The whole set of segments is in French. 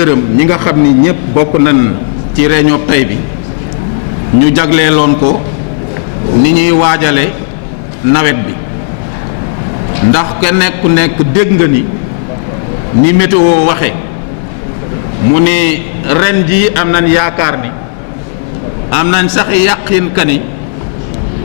gërëm ñi nga xam ni ñëpp bokk nañ ci réunion tey bi ñu jagleeloon ko ni ñuy waajale nawet bi ndax ku nekk dégg nga ni météo waxe mu ni ren ji am nañ yaakaar ni am nañ sax yàqin ka ni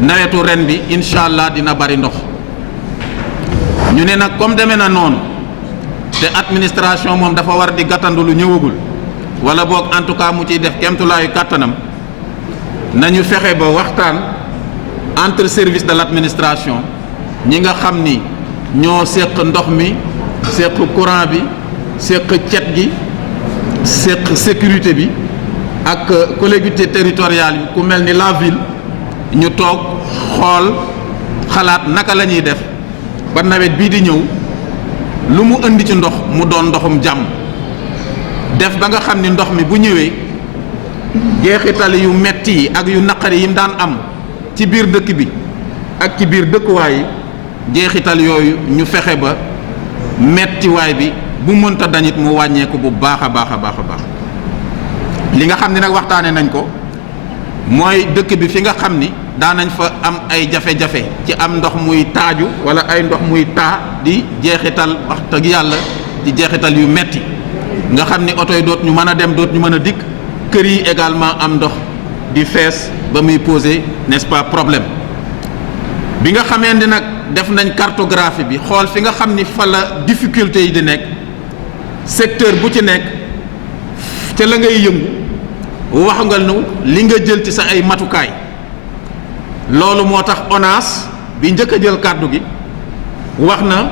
nawetu ren bi incha allah dina bari ndox ñu ne nag comme demee na noonu te administration moom dafa war di gàttandu lu ñëwagul wala boog en tout cas mu ciy def kemtulaayu kàttanam nañu fexe ba waxtaan entre service de l'administration ñi nga xam ni ñoo séq ndox mi séq courant bi séq cet gi séq sécurité bi ak collectivité territoriale yi ku mel ni la ville ñu toog xool xalaat naka la ñuy def ba nawet bii di ñëw lu mu indi ci ndox mu doon ndoxum jàmm def ba nga xam ni ndox mi bu ñëwee jeexital yu metti yi ak yu naqari yi mu daan am ci biir dëkk bi ak ci biir dëkkuwaay yi jeexital yooyu ñu fexe ba mettiwaay bi bu mënta dañit mu wàññeeku bu baax a baax a baax a baax li nga xam ni nag waxtaane nañ ko mooy dëkk bi fi nga xam ni daanañ fa am ay jafe-jafe ci am ndox muy taaju wala ay ndox muy taa di jeexital wax dëgg yàlla di jeexital yu metti nga xam ni oto yi doot ñu mën a dem doot ñu mën a dikk kër yi également am ndox di fees ba muy poser n'est-ce pas problème bi nga xamee ni nag def nañ cartographie bi xool fi nga xam ni fa la difficulté yi di nekk secteur bu ci nekk ca la ngay yëngu wax nga nu li nga jël ci sa ay matukaay loolu moo tax ONAS bi njëkk a jël kàddu gi wax na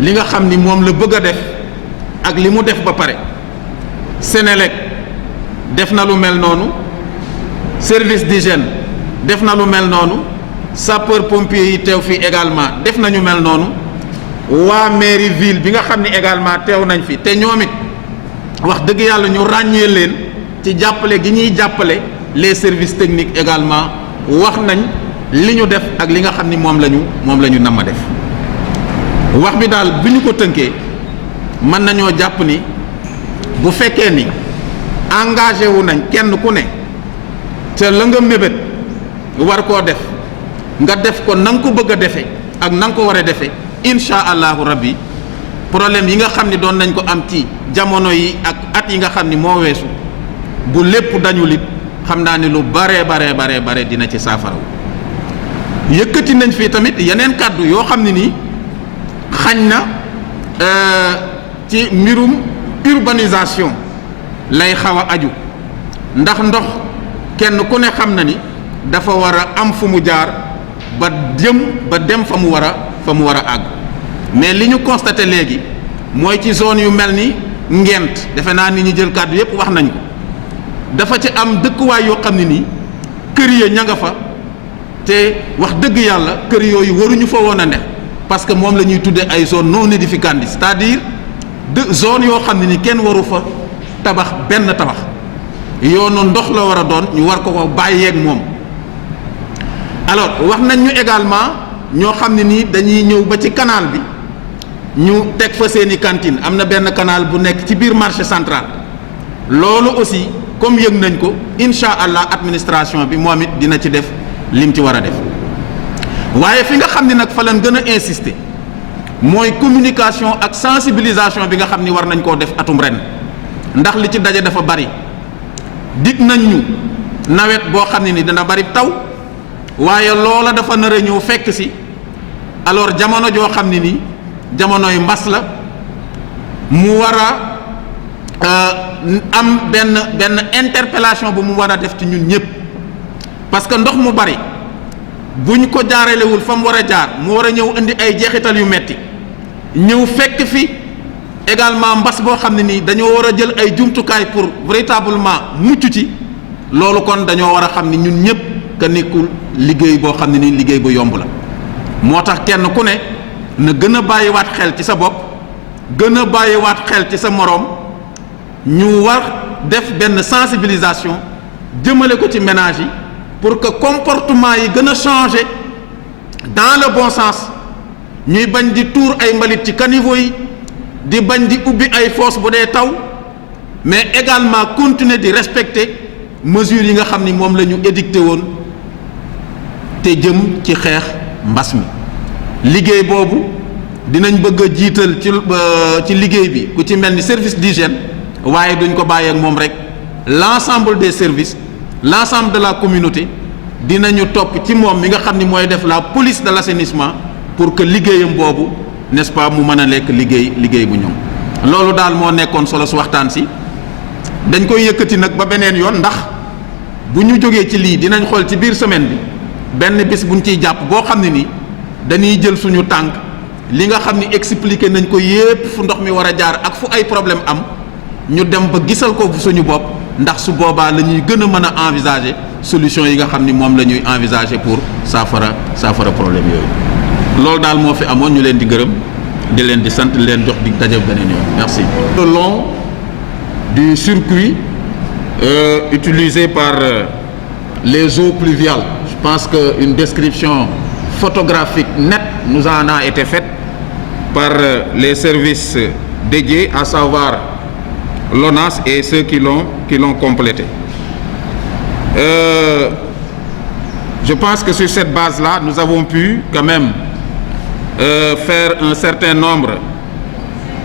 li nga xam ni moom la bëgg a def ak li mu def ba pare Sénélec def na lu mel noonu service d'hygiène def na lu mel noonu sapeur pompier yi teew fii également def nañu mel noonu waa mairie ville bi nga xam ni également teew nañ fi te ñoom it wax dëgg yàlla ñu ràññee leen ci jàppale gi ñuy jàppale les services techniques également wax nañ li ñu def ak li nga xam ni moom la ñu namm def wax bi daal bi ñu ko tënkee mën nañoo jàpp ni bu fekkee ni engagé wu nañ kenn ku ne te la nga mébét war koo def nga def ko na nga ko bëgg a defee ak na nga ko war a defee incha allahu rabbi problème yi nga xam ni doon nañ ko am ci jamono yi ak at yi nga xam ni moo weesu bu lépp dañu lit xam naa ni lu bare dina ci saafaraw yëkkati nañ fii tamit yeneen kàddu yoo xam ne nii xañ na ci mbirum urbanisation lay xaw a aju ndax ndox kenn ku ne xam na ni dafa war a am fu mu jaar ba dem fa mu war a àgg mais li ñu constaté léegi mooy ci zone yu mel ni Ngent defe naa ni ñu jël kàddu yépp wax nañ ko dafa ci am dëkkuwaay yoo xam ne nii kër ya ña nga fa te wax dëgg yàlla kër yooyu waruñu fa woon a ne parce que moom la ñuy tuddee ay zone non aedificandi c'est-à-dire zone yoo xam ne ni kenn waru fa tabax benn tabax yoonu ndox la war a doon ñu war ko bàyyeeg moom alors wax nañ ñu également ñoo xam ne nii dañuy ñëw ba ci canal bi ñu teg fa seeni cantine am na benn canal bu nekk ci biir marché central loolu aussi comme yëg nañ ko incha allah administration bi moom it dina ci def lim ci war a def waaye fi nga xam ni nag fa lañ gën a insister mooy communication ak sensibilisation bi nga xam ni war nañ koo def atum ren ndax li ci daje dafa bari dig nañ ñu nawet boo xam ne ni dina bari taw waaye loola dafa nar a ñëw fekk si alors jamono joo xam ne ni jamonoy mbas la mu war a am benn interpellation bu mu war a def ci ñun ñëpp parce que ndox mu bari bu ñu ko jaarelewul fa mu war a jaar mu war a ñëw indi ay jeexital yu metti ñëw fekk fi également mbas boo xam ne nii dañoo war a jël ay jumtukaay pour véritablement mucc ci loolu kon dañoo war a xam ni ñun ñëpp que nekkul liggéey boo xam ne nii liggéey bu yomb la moo tax kenn ku ne na gën a bàyyiwaat xel ci sa bopp gën a bàyyiwaat xel ci sa moroom ñu war def benn sensibilisation jëmale ko ci ménage yi pour que comportement yi gën a changer dans le bon sens ñuy bañ di tuur ay mbalit ci caniveau yi di bañ di ubbi ay fosse bu dee taw mais également continuer de respecter mesures yi nga xam ni moom la ñu édicté woon te jëm ci xeex mbas mi. liggéey boobu dinañ bëgg a jiital ci liggéey bi ku ci mel ni service d'hygiène waaye duñ ko bàyyi ak moom rek l'ensemble des services l'ensemble de la communauté dinañu topp ci moom mi nga xam ni mooy def la police de l'assainissement pour que liggéeyam boobu n'est-ce pas mu mën a nekk liggéey bu ñoom. loolu daal moo nekkoon solo su waxtaan si dañ koy yëkkati nag ba beneen yoon ndax bu ñu jógee ci lii dinañ xool ci biir semaine bi benn bis buñ ciy jàpp boo xam ne ni dañuy jël suñu tànk li nga xam ni expliqué nañ ko yépp fu ndox mi war a jaar ak fu ay problème am ñu dem ba gisal ko suñu bopp ndax su boobaa la ñuy gën a mën a envisager solution yi nga xam ni moom la ñuy envisager pour saafara problème yooyu. loolu daal moo fi amoon ñu leen di gërëm di leen di sant leen jox di daje beneen yoon merci. Le long du circuit utilisé par les eaux pluviales, je pense qu'une description photographique nette nous en a été faite par les services dédiés, à savoir l'ONAS et ceux qui l'ont complété. Je pense que sur cette base-là, nous avons pu quand même faire un certain nombre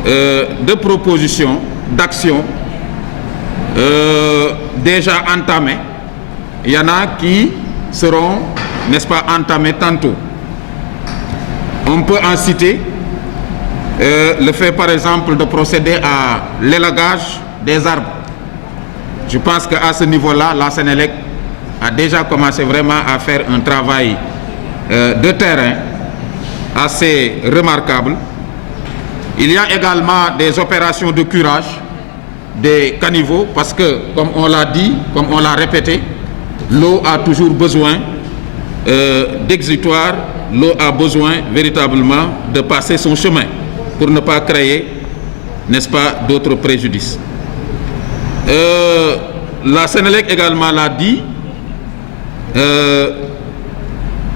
de propositions, d'actions déjà entamées. Il y en a qui seront, n'est-ce pas, entamées tantôt. On peut en citer le fait, par exemple, de procéder à l'élagage des arbres. Je pense qu'à ce niveau-là, la Sénélec a déjà commencé vraiment à faire un travail de terrain assez remarquable. Il y a également des opérations de curage des caniveaux parce que, comme on l'a dit, comme on l'a répété, l'eau a toujours besoin d'exutoire, l'eau a besoin véritablement de passer son chemin pour ne pas créer, n'est-ce pas, d'autres préjudices. La Sénélec également l'a dit,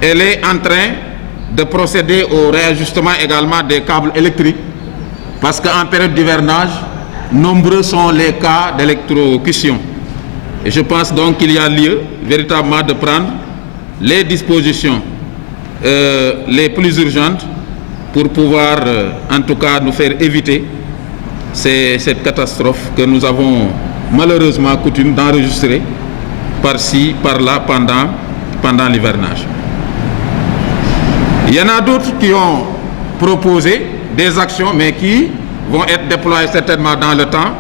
elle est en train de procéder au réajustement également des câbles électriques parce qu'en période d'hivernage, nombreux sont les cas d'électrocution. Et je pense donc qu'il y a lieu véritablement de prendre les dispositions les plus urgentes pour pouvoir en tout cas nous faire éviter cette catastrophe que nous avons malheureusement coutume d'enregistrer par-ci, par-là pendant l'hivernage. Il y en a d'autres qui ont proposé des actions mais qui vont être déployées certainement dans le temps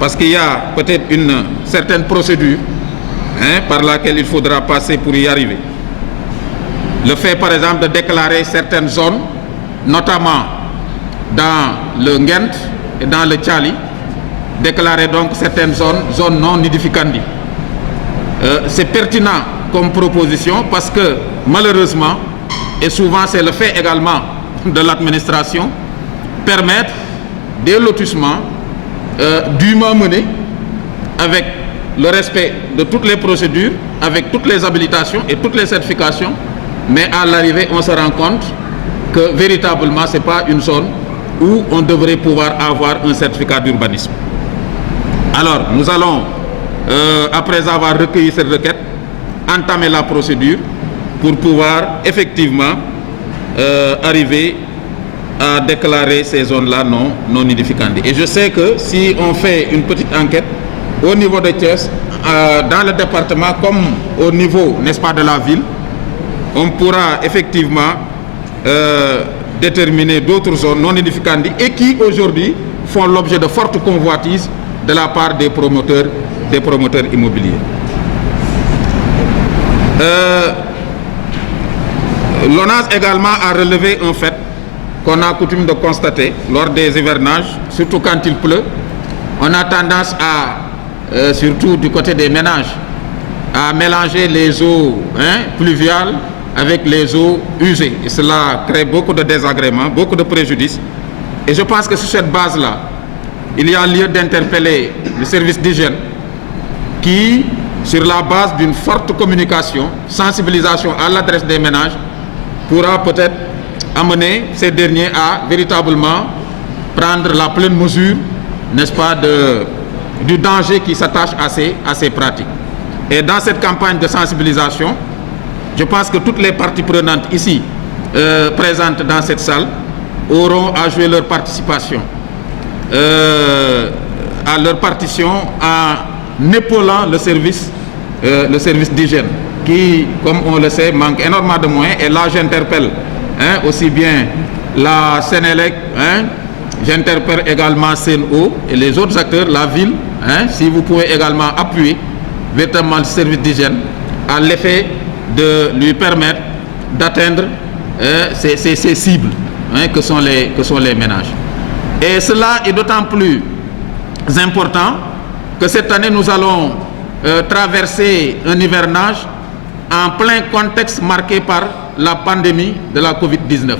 parce qu'il y a peut-être une certaine procédure par laquelle il faudra passer pour y arriver. Le fait par exemple de déclarer certaines zones, notamment dans le Nguent et dans le Tchali, déclarer donc certaines zones non nidificandi. C'est pertinent comme proposition parce que malheureusement, et souvent c'est le fait également de l'administration, permettre des lotissements dûment menés avec le respect de toutes les procédures, avec toutes les habilitations et toutes les certifications, mais à l'arrivée on se rend compte que véritablement ce n'est pas une zone où on devrait pouvoir avoir un certificat d'urbanisme. Alors nous allons, après avoir recueilli cette requête, entamer la procédure pour pouvoir effectivement arriver à déclarer ces zones-là non nidificantes. Et je sais que si on fait une petite enquête au niveau de Thiès, dans le département comme au niveau, n'est-ce pas, de la ville, on pourra effectivement déterminer d'autres zones non nidificantes et qui aujourd'hui font l'objet de fortes convoitises de la part des promoteurs immobiliers. L'ONAS également a relevé un fait qu'on a coutume de constater lors des hivernages, surtout quand il pleut. On a tendance à, surtout du côté des ménages, à mélanger les eaux pluviales avec les eaux usées. Et cela crée beaucoup de désagréments, beaucoup de préjudices. Et je pense que sur cette base-là, il y a lieu d'interpeller le service d'hygiène qui, sur la base d'une forte communication, sensibilisation à l'adresse des ménages, pourra peut-être amener ces derniers à véritablement prendre la pleine mesure, n'est-ce pas, de du danger qui s'attache à ces pratiques. Et dans cette campagne de sensibilisation, je pense que toutes les parties prenantes ici présentes dans cette salle auront à jouer leur participation, à leur partition en épaulant le service d'hygiène qui, comme on le sait, manque énormément de moyens. Et là, j'interpelle aussi bien la Sénélec, j'interpelle également Sen'Eau et les autres acteurs, la ville, si vous pouvez également appuyer véritablement le service d'hygiène à l'effet de lui permettre d'atteindre ces cibles que sont les ménages. Et cela est d'autant plus important que cette année, nous allons traverser un hivernage en plein contexte marqué par la pandémie de la Covid-19.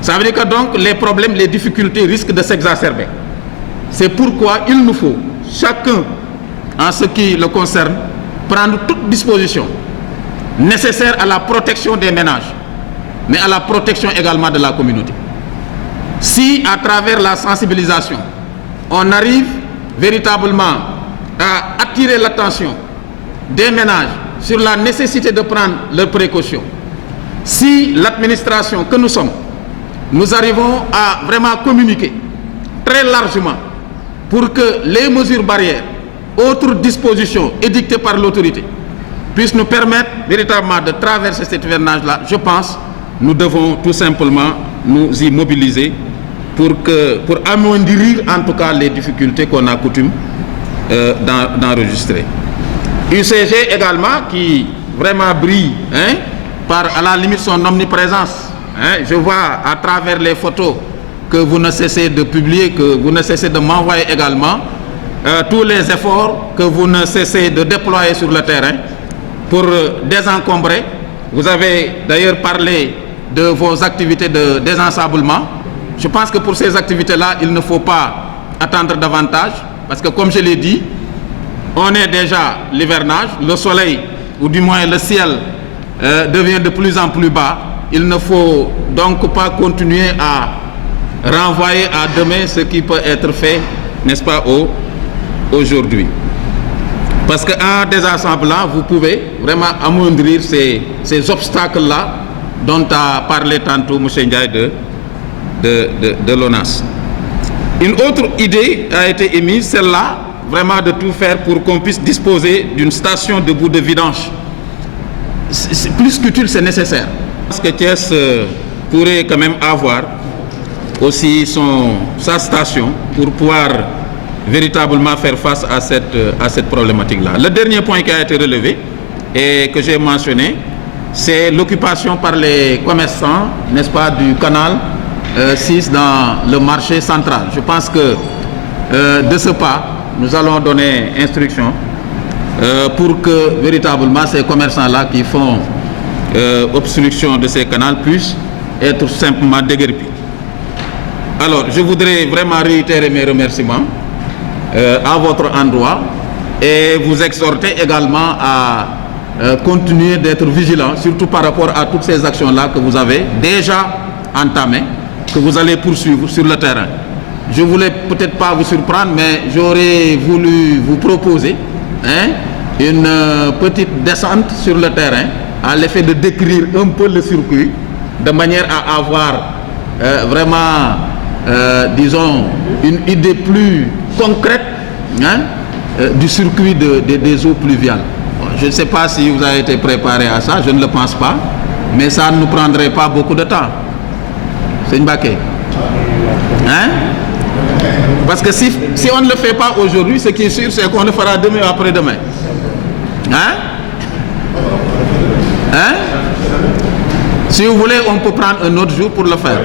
Ça veut dire que donc les problèmes, les difficultés risquent de s'exacerber. C'est pourquoi il nous faut, chacun en ce qui le concerne, prendre toute disposition nécessaire à la protection des ménages, mais à la protection également de la communauté. Si à travers la sensibilisation, on arrive véritablement à attirer l'attention des ménages sur la nécessité de prendre leurs précautions, si l'administration que nous sommes, nous arrivons à vraiment communiquer très largement pour que les mesures barrières, autres dispositions édictées par l'autorité, puissent nous permettre véritablement de traverser cet hivernage-là, je pense que nous devons tout simplement nous y mobiliser pour amoindrir en tout cas les difficultés qu'on a coutume d'enregistrer. UCG également qui vraiment brille par à la limite son omniprésence. Je vois à travers les photos que vous ne cessez de publier, que vous ne cessez de m'envoyer également, tous les efforts que vous ne cessez de déployer sur le terrain pour désencombrer. Vous avez d'ailleurs parlé de vos activités de désensablement. Je pense que pour ces activités-là, il ne faut pas attendre davantage, parce que comme je l'ai dit, on est déjà l'hivernage, le soleil, ou du moins le ciel, devient de plus en plus bas. Il ne faut donc pas continuer à renvoyer à demain ce qui peut être fait, n'est-ce pas, aujourd'hui. Parce qu'en désassemblant, vous pouvez vraiment amoindrir ces obstacles-là dont a parlé tantôt M. Ndiaye de l'ONAS. Une autre idée a été émise, celle-là, vraiment de tout faire pour qu'on puisse disposer d'une station de bout de vidange. C'est plus qu'utile, c'est nécessaire. Parce que Thiès pourrait quand même avoir aussi sa station pour pouvoir véritablement faire face à cette problématique-là. Le dernier point qui a été relevé et que j'ai mentionné, c'est l'occupation par les commerçants, n'est-ce pas, du canal 6 dans le marché central. Je pense que de ce pas, nous allons donner instruction pour que véritablement ces commerçants-là qui font obstruction de ces canaux puissent être simplement déguerpis. Alors, je voudrais vraiment réitérer mes remerciements à votre endroit et vous exhorter également à continuer d'être vigilants, surtout par rapport à toutes ces actions-là que vous avez déjà entamées, que vous allez poursuivre sur le terrain. Je ne voulais peut-être pas vous surprendre, mais j'aurais voulu vous proposer une petite descente sur le terrain à l'effet de décrire un peu le circuit, de manière à avoir vraiment, disons, une idée plus concrète du circuit des eaux pluviales. Je ne sais pas si vous avez été préparé à ça, je ne le pense pas, mais ça ne nous prendrait pas beaucoup de temps. C'est une baquette. Parce que si on ne le fait pas aujourd'hui, ce qui est sûr, c'est qu'on le fera demain ou après-demain. Si vous voulez, on peut prendre un autre jour pour le faire.